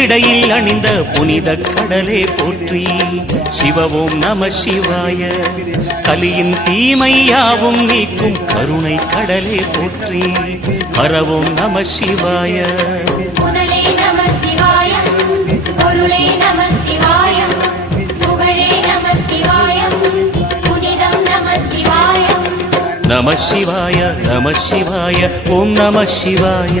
இடையில் அணிந்த புனித கடலே போற்றி. சிவவோம் நம சிவாய கலியின் தீமையாவும் நீக்கும் கருணை கடலே போற்றி. ஹரவோம் நம சிவாய. நம சிவாய நம சிவாய ஓம் நம சிவாய.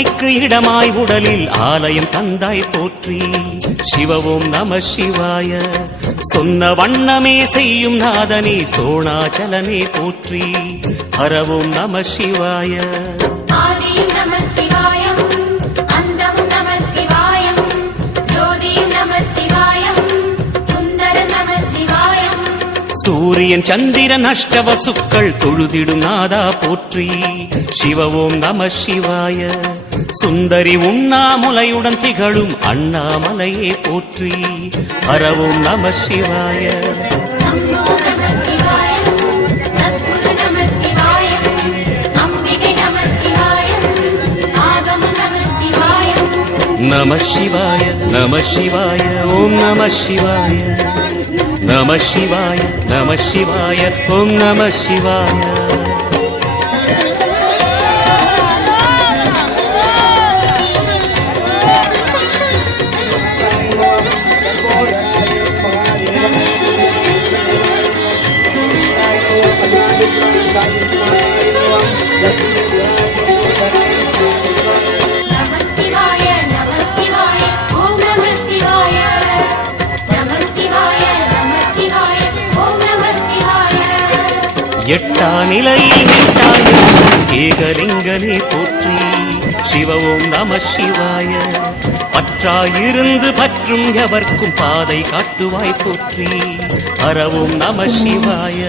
உமைக்கு இடமாய் உடலில் ஆலயம் தந்தாய் போற்றி. சிவவோம் நம சிவாய. சொன்ன வண்ணமே செய்யும் நாதனே சோணாச்சலனே போற்றி. ஹரவோம் நம சிவாய. நம சிவாயம் சூரியன் சந்திரன் அஷ்டவசுக்கள் தொழுதிடும் நாதா போற்றி. சிவவோம் நம சிவாய. சுந்தரி உண்ணாமுலையுடன் திகழும் அண்ணாமலையே போற்றி. ஹரவோம் நம சிவாய. நம சிவாய நம சிவாய ஓம் நம சிவாய. நம சிவாய நம சிவாய ஓம் நம சிவாய. எட்டா நிலையில் நின்றாய ஏகலிங்கனே போற்றி. சிவ ஓம் நம சிவாய. பற்றாயிருந்து பற்றும் எவர்க்கும் பாதை காட்டுவாய் போற்றி. அறவும் நம சிவாய.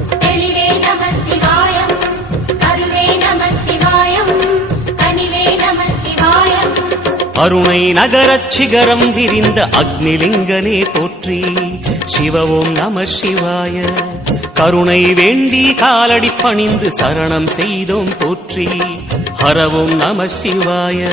அருணை நகரச் சிகரம் விரிந்த அக்னிலிங்கனே தோற்றி. சிவவோம் நம சிவாய. கருணை வேண்டி காலடி பணிந்து சரணம் செய்தோம் போற்றி ஹரவோம் நம சிவாய.